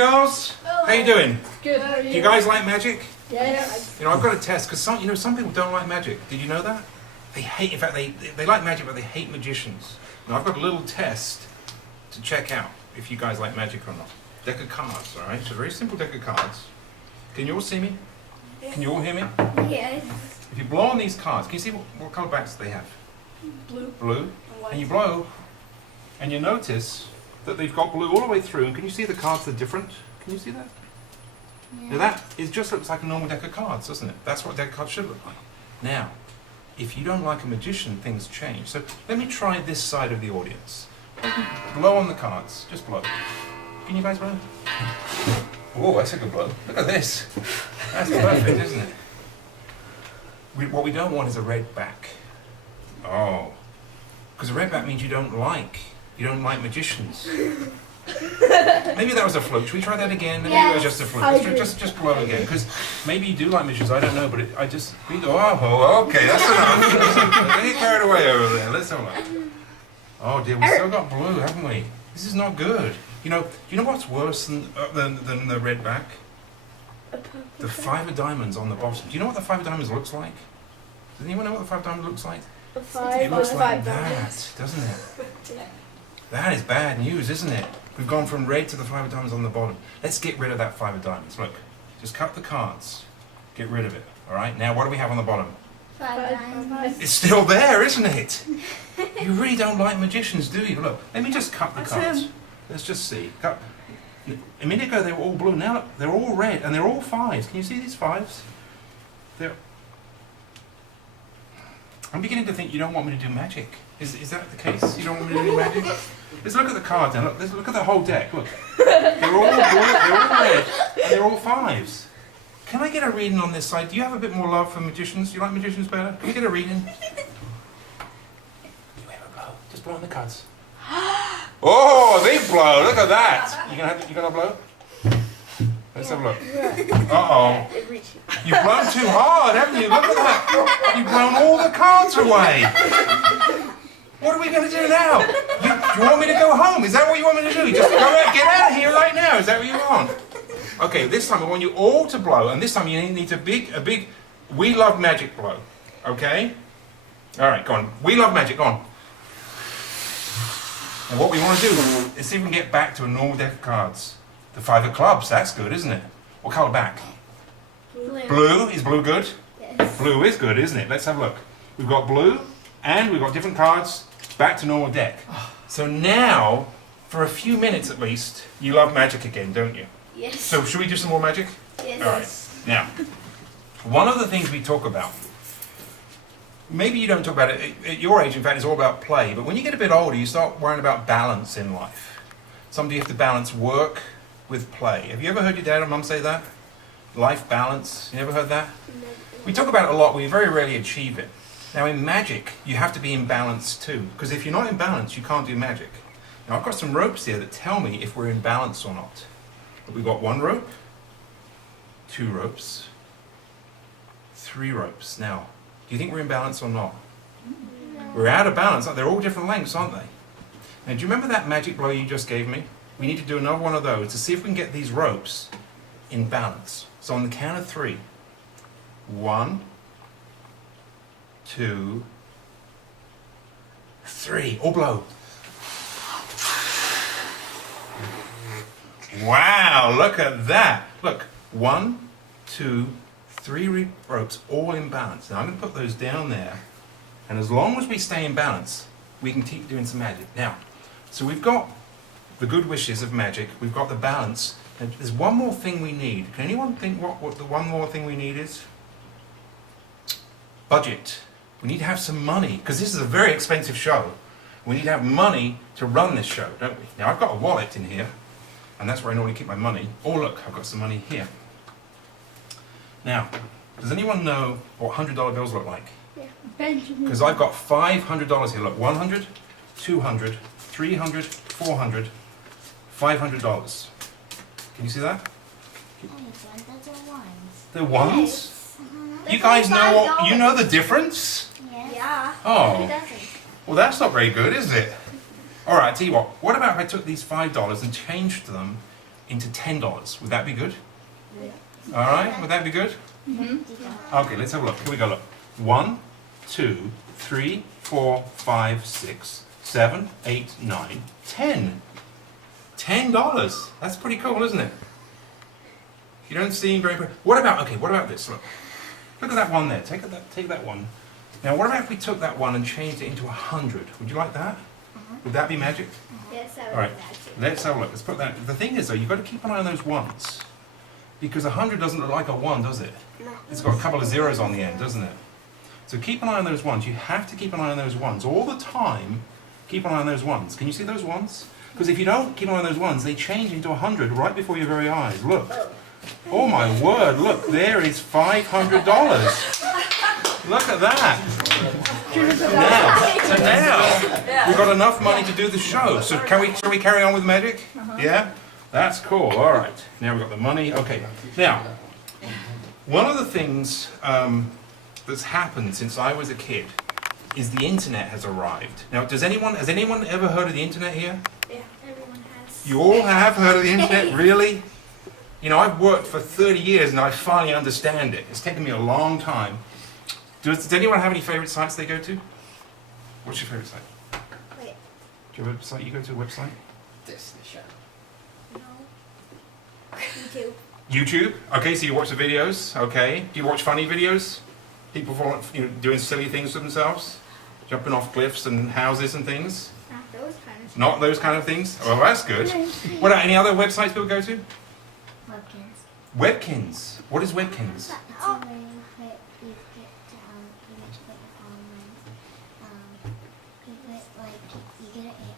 girls. How you doing? Good. Do you guys like magic? Yes. You know, I've got a test because some people don't like magic. Did you know that? They hate. In fact, they like magic, but they hate magicians. Now I've got a little test to check out if you guys like magic or not. Deck of cards, all right? It's a very simple deck of cards. Can you all see me? Can you all hear me? Yes. If you blow on these cards, can you see what colour backs they have? Blue. Blue. And you blow, and you notice that they've got blue all the way through. And can you see the cards are different? Can you see that? Yeah. Now that it just looks like a normal deck of cards, doesn't it? That's what a deck of cards should look like. Now, if you don't like a magician, things change. So let me try this side of the audience. Blow on the cards. Just blow. Can you guys blow? Oh, that's a good blow. Look at this. That's perfect, isn't it? What we don't want is a red back. Oh. Because a red back means you don't like magicians. Maybe that was a fluke. Should we try that again? Maybe it was just a fluke. Just blow again. Because maybe you do like magicians, I don't know, but oh, okay, that's enough. Don't get carried away over there. Let's have a look. Oh dear, we've still got blue, haven't we? This is not good. You know, do you know what's worse than the red back? The 5 of diamonds on the bottom. Do you know what the 5 of diamonds looks like? Does anyone know what the 5 of diamonds looks like? It looks like that, doesn't it? That is bad news, isn't it? We've gone from red to the 5 of diamonds on the bottom. Let's get rid of that 5 of diamonds. Look, just cut the cards. Get rid of it, all right? Now, what do we have on the bottom? 5 diamonds. It's still there, isn't it? You really don't like magicians, do you? Look, let me just cut the cards. Let's just see. A minute ago they were all blue. Now look, they're all red and they're all 5s. Can you see these 5s? I'm beginning to think you don't want me to do magic. Is that the case? You don't want me to do magic? Let's look at the cards now. Look at the whole deck. Look. They're all blue, they're all red, and they're all 5s. Can I get a reading on this side? Do you have a bit more love for magicians? Do you like magicians better? Can we get a reading? You have a blow. Just blow on the cards. Oh, they blow. Look at that. You gonna blow? Let's have a look. Uh-oh. You've blown too hard, haven't you? Look at that. You've blown all the cards away. What are we going to do now? Do you want me to go home? Is that what you want me to do? Just go out, get out of here right now. Is that what you want? Okay, this time I want you all to blow, and this time you need a big We Love Magic blow. Okay? All right, go on. We Love Magic, go on. And what we want to do is see if we can get back to a normal deck of cards. The 5 of clubs, that's good, isn't it? What colour back? Blue. Blue? Is blue good? Yes. Blue is good, isn't it? Let's have a look. We've got blue, and we've got different cards. Back to normal deck. So now, for a few minutes at least, you love magic again, don't you? Yes. So should we do some more magic? Yes. All right. Now, one of the things we talk about, maybe you don't talk about it at your age, in fact, it's all about play, but when you get a bit older, you start worrying about balance in life. Sometimes you have to balance work with play. Have you ever heard your dad or mum say that? Life balance. You ever heard that? No. We talk about it a lot, we very rarely achieve it. Now in magic, you have to be in balance too, because if you're not in balance, you can't do magic. Now I've got some ropes here that tell me if we're in balance or not. We've got 1 rope, 2 ropes, 3 ropes. Now, do you think we're in balance or not? No. We're out of balance. They're all different lengths, aren't they? Now, do you remember that magic blow you just gave me? We need to do another one of those to see if we can get these ropes in balance. So on the count of 3, 1, 2, 3. All blow. Wow, look at that. Look, 1, 2, 3 ropes all in balance. Now I'm going to put those down there. And as long as we stay in balance, we can keep doing some magic. Now, so we've got the good wishes of magic. We've got the balance. And there's one more thing we need. Can anyone think what the one more thing we need is? Budget. We need to have some money, because this is a very expensive show. We need to have money to run this show, don't we? Now, I've got a wallet in here, and that's where I normally keep my money. Oh, look, I've got some money here. Now, does anyone know what $100 bills look like? Yeah. Benjamin. Because I've got $500 here. Look, 100, 200, 300, 400, $500. Can you see that? Those are ones. They're ones? You guys know what, you know the difference? Yes. Yeah. Oh, well that's not very good, is it? Alright, I'll tell you what about if I took these $5 and changed them into $10. Would that be good? Yeah. All right, would that be good? Okay, let's have a look. Here we go, look. 1, 2, 3, 4, 5, 6, 7, 8, 9, 10. $10. That's pretty cool, isn't it? You don't seem very... What about this? Look. Look at that one there. Take that one. Now, what about if we took that one and changed it into 100? Would you like that? Would that be magic? Yes, I All would right, like to. let's have a look. Let's put that... The thing is, though, you've got to keep an eye on those ones. Because 100 doesn't look like a 1, does it? No. It's got a couple of zeros on the end, doesn't it? So keep an eye on those ones. You have to keep an eye on those ones. All the time, keep an eye on those ones. Can you see those ones? Because if you don't keep an eye on those ones, they change into 100 right before your very eyes. Look. Oh my word, look, there is $500. Look at that. Now, we've got enough money to do the show. So shall we carry on with magic? Yeah? That's cool. All right. Now we've got the money. Okay. Now, one of the things that's happened since I was a kid is the internet has arrived. Now, has anyone ever heard of the internet here? Yeah, everyone has. You all have heard of the internet? Really? You know, I've worked for 30 years and I finally understand it. It's taken me a long time. Does anyone have any favorite sites they go to? What's your favorite site? Wait. Do you have a website you go to? A website? Disney Channel. No. YouTube. YouTube? Okay, so you watch the videos. Okay. Do you watch funny videos? People doing silly things to themselves? Jumping off cliffs and houses and things? Not those kind of. Not those kind of things? Well, that's good. What are any other websites people go to? Webkins. Webkins. What is Webkins? It's a way you get to put your online.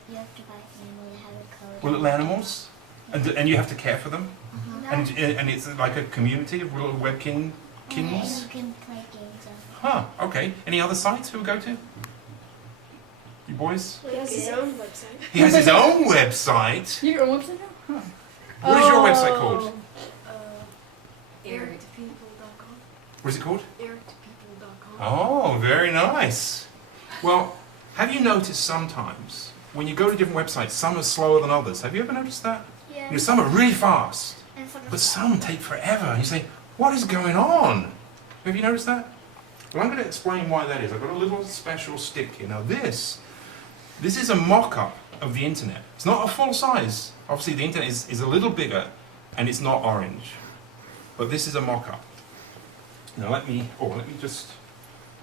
You have to buy an animal to have a code. Little animals? And you have to care for them? Uh-huh. And it's like a community of little Webkins? And you can play games on. Huh, okay. Any other sites people go to? You boys? He has his own website. He has his own website. You have your own website now? Huh. What is your website called? EricToPeople.com. What is it called? EricToPeople.com. Oh, very nice. Well, have you noticed sometimes when you go to different websites, some are slower than others? Have you ever noticed that? Yeah. You know, some are really fast, And some but some take forever. And you say, what is going on? Have you noticed that? Well, I'm going to explain why that is. I've got a little special stick here. Now this is a mock-up of the internet. It's not a full size. Obviously the internet is a little bigger and it's not orange. But this is a mock-up. Now I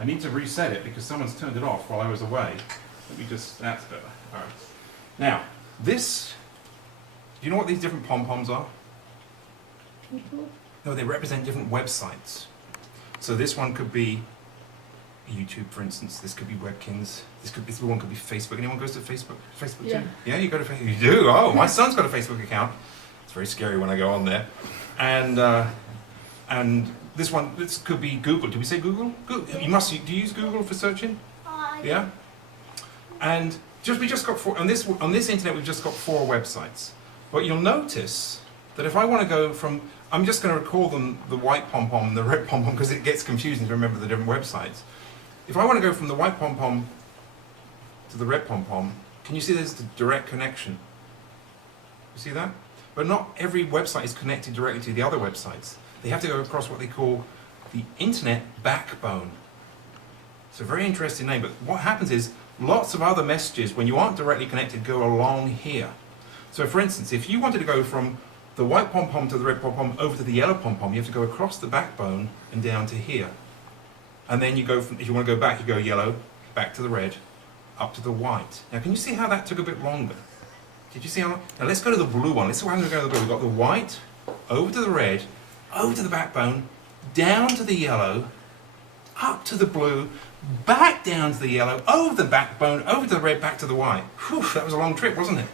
need to reset it because someone's turned it off while I was away. That's better. All right. Now, do you know what these different pom-poms are? People? No, they represent different websites. So this one could be YouTube, for instance. This could be Webkins. This one could be Facebook. Anyone goes to Facebook? Facebook Yeah. too? Yeah, you go to Facebook. You do? Oh, my son's got a Facebook account. It's very scary when I go on there. And this could be Google. Did we say Google? Google. Do you use Google for searching? Yeah? And we just got four, on this internet we've just got 4 websites. But you'll notice that if I want to go from, I'm just going to call them the white pom-pom and the red pom-pom because it gets confusing to remember the different websites. If I want to go from the white pom-pom to the red pom-pom, can you see there's the direct connection? You see that? But not every website is connected directly to the other websites. They have to go across what they call the internet backbone. It's a very interesting name, but what happens is lots of other messages, when you aren't directly connected, go along here. So for instance, if you wanted to go from the white pom-pom to the red pom-pom over to the yellow pom-pom, you have to go across the backbone and down to here. And then you go from, if you want to go back, you go yellow, back to the red, up to the white. Now can you see how that took a bit longer? Did you see how? Now let's go to the blue one. Let's see what I'm going to go to the blue. We've got the white, over to the red, over to the backbone, down to the yellow, up to the blue, back down to the yellow, over the backbone, over to the red, back to the white. Whew, that was a long trip, wasn't it?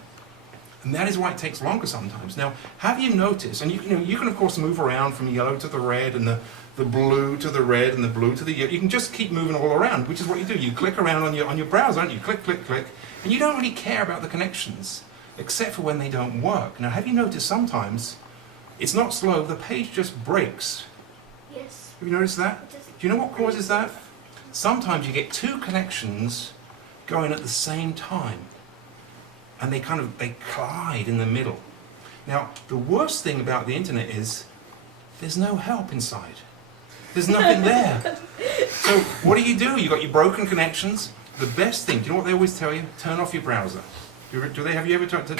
And that is why it takes longer sometimes. Now, have you noticed, and you can of course move around from yellow to the red, and the blue to the red, and the blue to the yellow. You can just keep moving all around, which is what you do. You click around on your browser, don't you? Click, click, click. And you don't really care about the connections, except for when they don't work. Now, have you noticed sometimes it's not slow, the page just breaks. Yes. Have you noticed that? Do you know what causes that? Sometimes you get 2 connections going at the same time. And they collide in the middle. Now, the worst thing about the internet is there's no help inside. There's nothing there. So what do? You've got your broken connections. The best thing, do you know what they always tell you? Turn off your browser. Have you ever tried to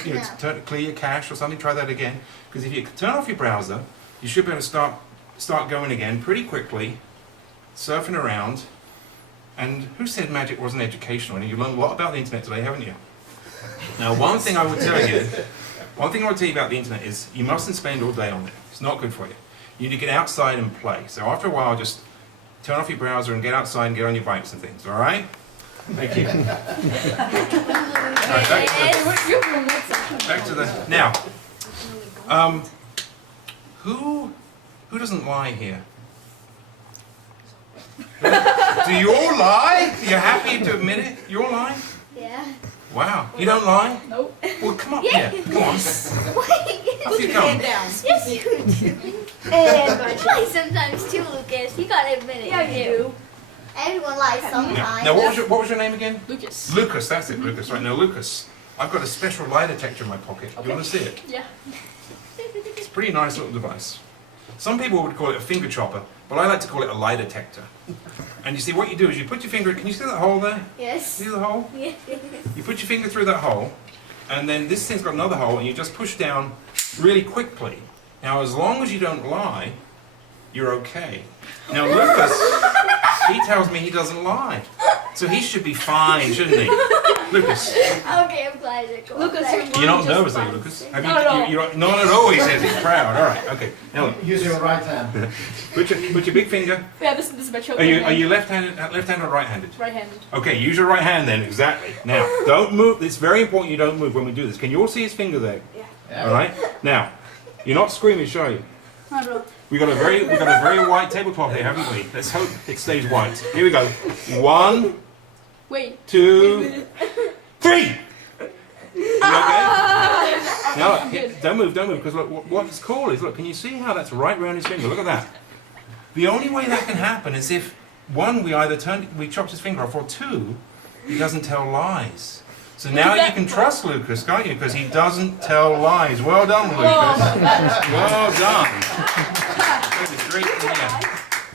clear your cache or something? Try that again. Because if you turn off your browser, you should be able to start going again pretty quickly, surfing around. And who said magic wasn't educational? And you've learned a lot about the internet today, haven't you? Now, one thing I would tell you about the internet is you mustn't spend all day on it. It's not good for you. You need to get outside and play. So after a while, just turn off your browser and get outside and get on your bikes and things, all right? Thank you. All right, back to the... Now, who doesn't lie here? Do you all lie? You're happy to admit it? You all lie? Yeah. Wow. You don't lie? Nope. Well, come up here. Come on. Off you come. Yes, you do. And I lie sometimes too, Lucas. You gotta admit it. Yeah, you do. Everyone lies sometimes. Now, what was your name again? Lucas. Lucas, that's it, Lucas. Right, now, Lucas, I've got a special lie detector in my pocket. Do you want to see it? Yeah. It's a pretty nice little device. Some people would call it a finger chopper, but I like to call it a lie detector. And you see, what you do is you put your finger... Can you see that hole there? Yes. See the hole? Yes. You put your finger through that hole, and then this thing's got another hole, and you just push down really quickly. Now, as long as you don't lie, you're okay. Now, Lucas, he tells me he doesn't lie. So he should be fine, shouldn't he? Lucas. Okay, I'm glad you're cool. Lucas, You're not nervous, are you, Lucas? Not at all. Not at all, he says. He's proud. All right, okay. Now, look. Use your right hand. Put your big finger. Yeah, this is my choke. Are you left-handed or right-handed? Right-handed. Okay, use your right hand then, exactly. Now, don't move. It's very important you don't move when we do this. Can you all see his finger there? Yeah. All right? Now, you're not screaming, shall you? Not at all. We've got a very white tablecloth here, haven't we? Let's hope it stays white. Here we go. 1, Wait. 2, 3! You okay? Now, look, don't move, because look, what's cool is, look, can you see how that's right round his finger? Look at that. The only way that can happen is if, 1, we chopped his finger off, or 2, he doesn't tell lies. So now you can trust Lucas, can't you? Because he doesn't tell lies. Well done, Lucas. Well done. That was great to hear.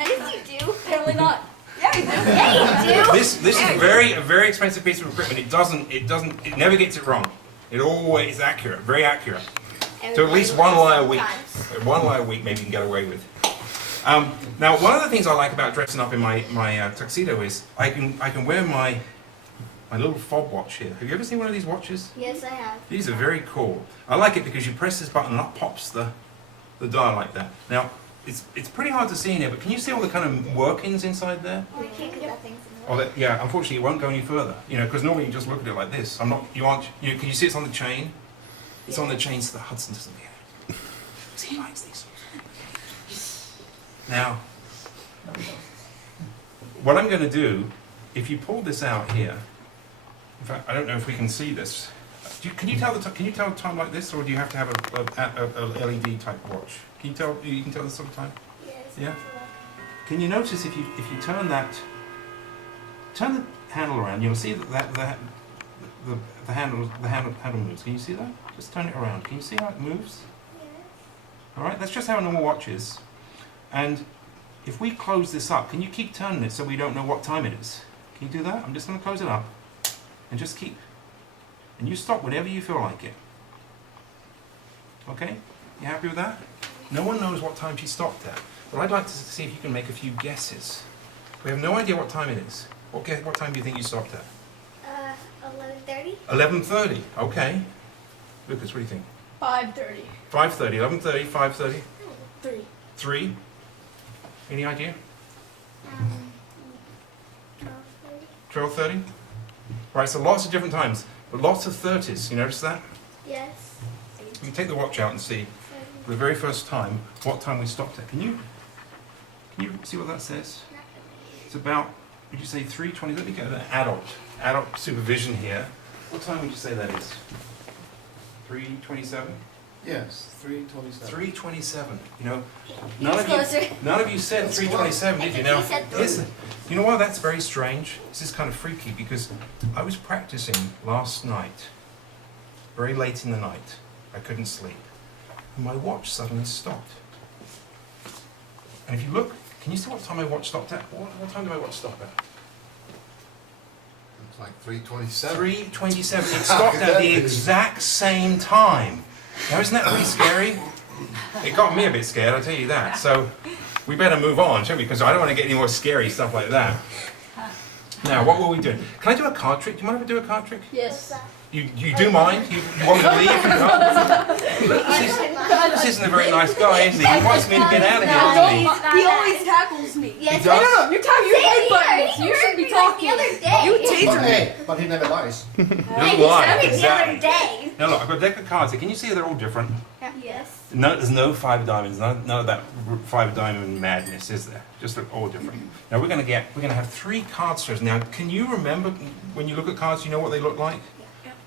Yes, you do. Apparently not. Yeah, you do. This is a very expensive piece of equipment. It never gets it wrong. It always is accurate, very accurate. So at least one lie a week. One lie a week maybe you can get away with. Now, one of the things I like about dressing up in my tuxedo is I can wear my little fob watch here. Have you ever seen one of these watches? Yes, I have. These are very cool. I like it because you press this button and up pops the dial like that. Now, it's pretty hard to see in here, but can you see all the kind of workings inside there? We can't get that thing's in the Oh, way. yeah, unfortunately it won't go any further. You know, because normally you just look at it like this. Can you see it's on the chain? It's on the chain so the Hudson doesn't get it. Because he likes these. Now, what I'm going to do, if you pull this out here, in fact, I don't know if we can see this. Can you tell the time like this, or do you have to have a LED type watch? Can you tell? You can tell the sort of time. Yes. Yeah. Can you notice if you turn the handle around, you'll see that the handle moves. Can you see that? Just turn it around. Can you see how it moves? All right. That's just how a normal watch is. And if we close this up, can you keep turning it so we don't know what time it is? Can you do that? I'm just going to close it up and just keep. And you stop whenever you feel like it. Okay? You happy with that? No one knows what time she stopped at. But I'd like to see if you can make a few guesses. We have no idea what time it is. What time do you think you stopped at? 11:30. 11:30. Okay. Lucas, what do you think? 5:30. 5:30. 11:30. 5:30. 3. 3. Any idea? 12:30. 12:30. Right. So lots of different times, but lots of 30s. You notice that? Yes. You can take the watch out and see for the very first time what time we stopped at. Can you see what that says? It's about, would you say 3:20? Let me get an adult supervision here. What time would you say that is? 3:27? Yes, 3:27. 3:27. You know, Closer. none of you said 3:27, did you? Now, He said listen, you know why that's very strange? This is kind of freaky because I was practicing last night, very late in the night. I couldn't sleep. and my watch suddenly stopped. And if you look, can you see what time my watch stopped at? What time did my watch stop at? It's like 3:27. 3:27. It stopped at the exact same time. Now, isn't that pretty scary? It got me a bit scared, I'll tell you that. So we better move on, shall we? Because I don't want to get any more scary stuff like that. Now, what will we do? Can I do a card trick? Do you mind if I do a card trick? Yes. You do mind? You want me to leave? This isn't a very nice guy, is he? He wants me to get out of here, doesn't he? He always tackles me. Yes, He does? No, you're talking your Same head here. buttons. He You heard should be me like talking. the other day. You But taser me. hey, but he never lies. Doesn't lie, The other exactly. day. Now look, I've got a deck of cards here. Can you see they're all different? Yes. No, there's no five diamonds, none of that five diamond madness, is there? Just they're all different. Now we're gonna have 3 card strips. Now, can you remember when you look at cards, you know what they look like?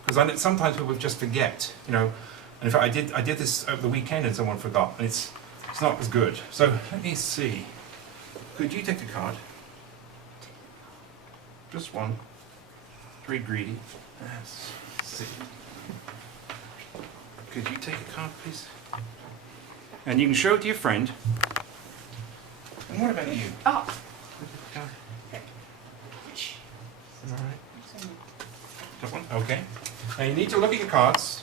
Because sometimes people just forget, you know. And in fact, I did this over the weekend and someone forgot, and it's not as good. So let me see. Could you take a card? Just one. Very greedy. Let's see. Could you take a card, please? And you can show it to your friend. And what about you? Oh. Alright. That one? Okay. Now you need to look at your cards,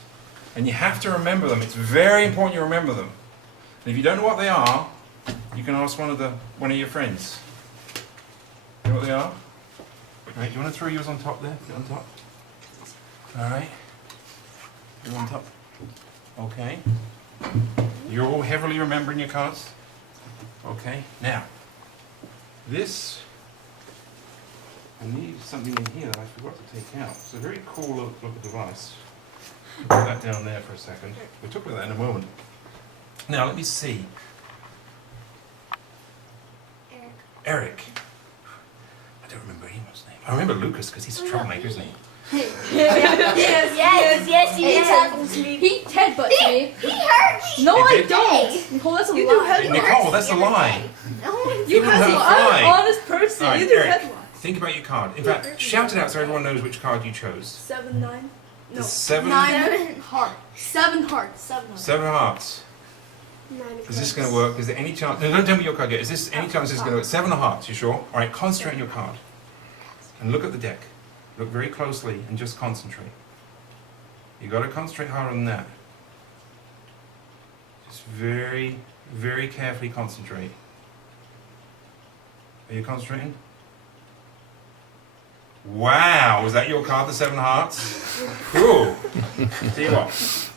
and you have to remember them. It's very important you remember them. And if you don't know what they are, you can ask one of your friends. You know what they are? Right, do you want to throw yours on top there? Get on top. Alright. You're on top. Okay. You're all heavily remembering your cards? Okay. Now, this, I need something in here that I forgot to take out. It's a very cool look device. Put that down there for a second. We'll talk about that in a moment. Now, let me see. Eric. I don't remember anyone's name. I remember Lucas because he's a troublemaker, isn't he? Yes, he He is. tackles me. He headbutts me. He hurt me. No, He I did? don't. Nicole, that's a You do lie. head- Nicole, that's a lie. No. You You have have a flying. I'm an honest person. All right, You do Eric. headlines. Think about your card. In fact, shout it out so everyone knows which card you chose. 7, 9. No. The 7, 9 heart. 7 hearts. 7 hearts. 7 hearts. Is this going to work? Is there any chance? No, don't tell me your card yet. Is this any chance this is going to work? 7 of hearts, you sure? All right, concentrate on your card. And look at the deck. Look very closely and just concentrate. You've got to concentrate harder than that. Just very, very carefully concentrate. Are you concentrating? Wow, was that your card, the 7 hearts? Cool. Tell you what.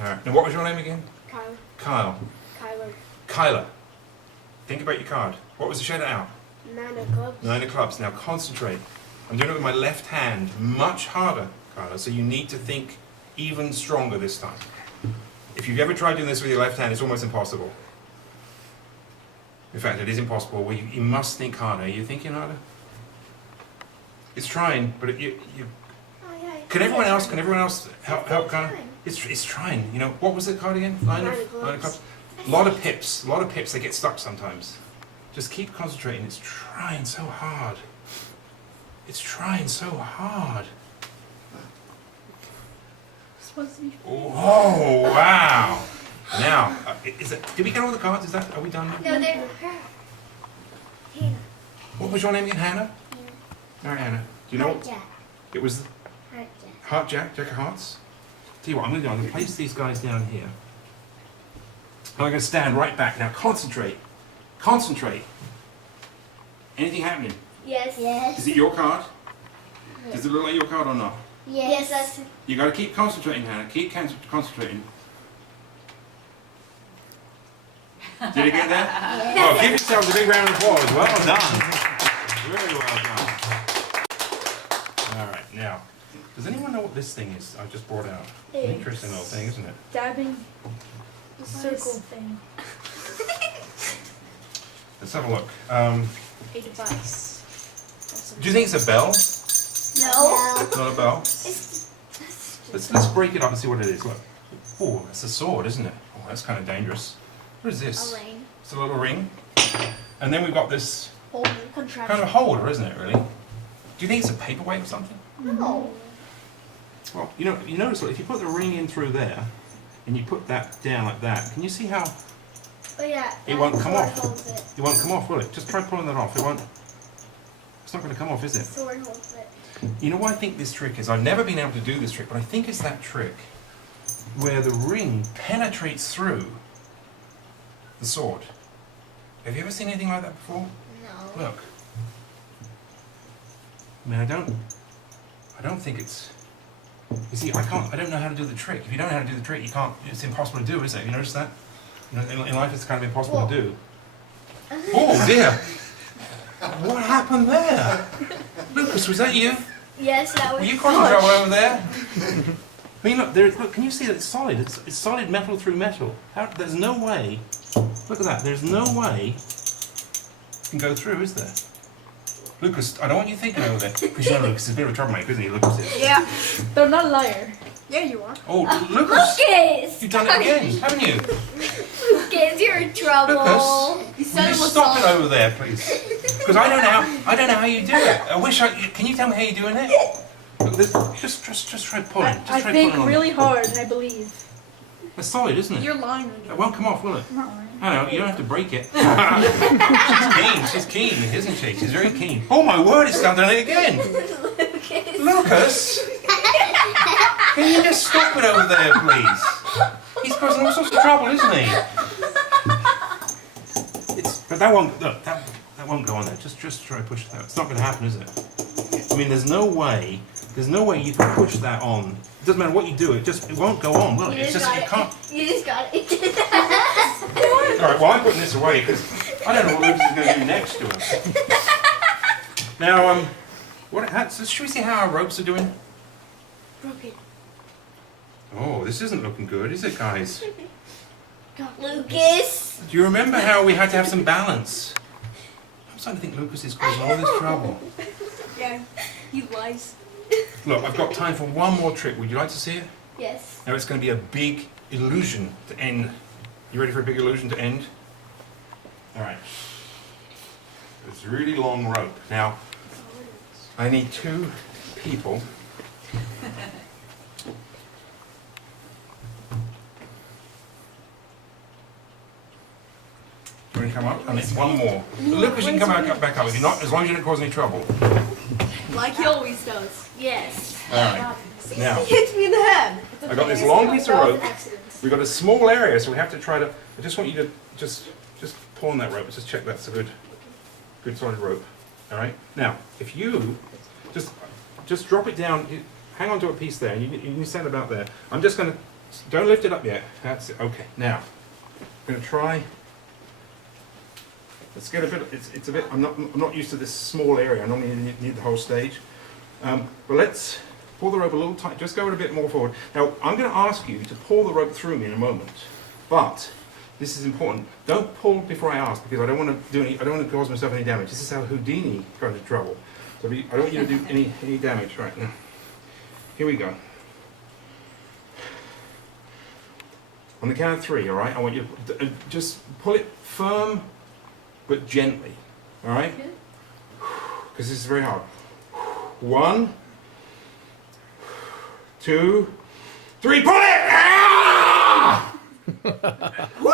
Alright, now what was your name again? Kyler. Kyle. Kyler. Kyla. Think about your card. What was the shadow out? 9 of clubs. 9 of clubs. Now concentrate. I'm doing it with my left hand, much harder, Kyla, so you need to think even stronger this time. If you've ever tried doing this with your left hand, it's almost impossible. In fact, it is impossible. Well, you must think harder. Are you thinking harder? It's trying, but Can everyone else help Kyla? It's trying. You know, what was the card again? 9 of clubs. A lot of pips. They get stuck sometimes. Just keep concentrating. It's trying so hard. It's trying so hard. Supposed to be. Oh, wow. Now, did we get all the cards? Are we done? No, they're her. Hannah. What was your name again? Hannah? All right, Hannah. Do you know? Heart Jack. It was Heart Jack. Heart Jack, Jack of Hearts. Tell you what, I'm going to do. I'm going to place these guys down here. And I'm going to stand right back. Now, concentrate. Concentrate. Anything happening? Yes. Yes. Is it your card? Does it look like your card or not? Yes. That's. You got to keep concentrating, Hannah. Keep concentrating. Did you get that? Oh, give yourselves a big round of applause. Well done. Very well done. All right, now, does anyone know what this thing is I just brought out? An interesting little thing, isn't it? Dabbing. Circle thing. Let's have a look. A device. Do you think it's a bell? No. It's not a bell. Let's break it up and see what it is. Look. Oh, it's a sword, isn't it? Oh, that's kind of dangerous. What is this? A ring. It's a little ring. And then we've got this Holder. kind Contraption. of holder, isn't it, really? Do you think it's a paperweight or something? No. Well, you notice, look, if you put the ring in through there, and you put that down like that, can you see how Oh yeah. It won't that come sword off. Holds it. it won't come off, will it? Just try pulling that off. It won't. It's not going to come off, is it? Sword holds it. You know what I think this trick is? I've never been able to do this trick, but I think it's that trick where the ring penetrates through the sword. Have you ever seen anything like that before? No. Look. I mean, I don't think it's. You see, I don't know how to do the trick. If you don't know how to do the trick, you can't. It's impossible to do, isn't it? You notice that? You know, in life, it's kind of impossible to do. Oh dear! What happened there? Lucas, was that you? Yes, that was. Were you causing trouble over there? I mean, look, look, can you see that it's solid? It's solid metal through metal. There's no way. Look at that. There's no way it can go through, is there? Lucas, I don't want you thinking over there. Because you know Lucas is a bit of a troublemaker, isn't he? Lucas is. Yeah. Though not a liar. Yeah, you are. Oh, Lucas! Lucas! You've done it again, haven't you? Lucas, you're in trouble. Lucas, You said will it you was stop it solid. over there, please? Because I don't know how you do it. I wish can you tell me how you're doing it? Look, just try pulling. Just I try think pulling on really it. hard, I believe. It's solid, isn't it? You're lying It again. won't come off, will it? No. I know, you don't have to break it. She's keen, isn't she? She's very keen. Oh my word, it's done it again! Lucas. Lucas! Can you just stop it over there, please? He's causing all sorts of trouble, isn't he? But that won't, look, that won't go on there. Just try to push that. It's not going to happen, is it? I mean, there's no way you can push that on. It doesn't matter what you do, it won't go on, will it? It's just, you can't. You just got it. Alright, well I'm putting this away because I don't know what Lucas is going to do next to us. Now, should we see how our ropes are doing? Broken. Oh, this isn't looking good, is it, guys? Lucas. Do you remember how we had to have some balance? I'm starting to think Lucas is causing all this trouble. Yeah. He lies. Look, I've got time for one more trick. Would you like to see it? Yes. Now it's going to be a big illusion to end. You ready for a big illusion to end? Alright. It's a really long rope. Now, I need 2 people. You want to come up? I need one more. Lucas, you can come back up. If you're not, as long as you don't cause any trouble. Like he always does. Yes. Alright. Now, He hits me in the head. I got this long piece of rope. We've got a small area, so we have to try to. I just want you to just pull on that rope. Just check that's a good solid rope. All right. Now, if you just drop it down, hang on to a piece there, and you can stand about there. I'm just going to. Don't lift it up yet. That's it. Okay. Now, I'm going to try. Let's get a bit. It's a bit. I'm not used to this small area. I normally need the whole stage. But let's pull the rope a little tight. Just go a bit more forward. Now, I'm going to ask you to pull the rope through me in a moment. But this is important. Don't pull before I ask, because I don't want to I don't want to cause myself any damage. This is how Houdini got into trouble. So I don't want you to do any damage right now. Here we go. On the count of 3, all right? I want you to just pull it firm, but gently. All right? Because this is very hard. 1, 2, 3, pull it! Ah! Woo!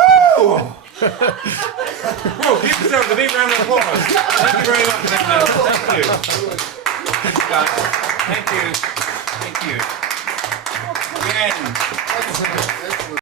Whoa, give yourselves a big round of applause. Thank you very much. Thank you. Thanks, guys. Thank you. Thank you. The end. Excellent.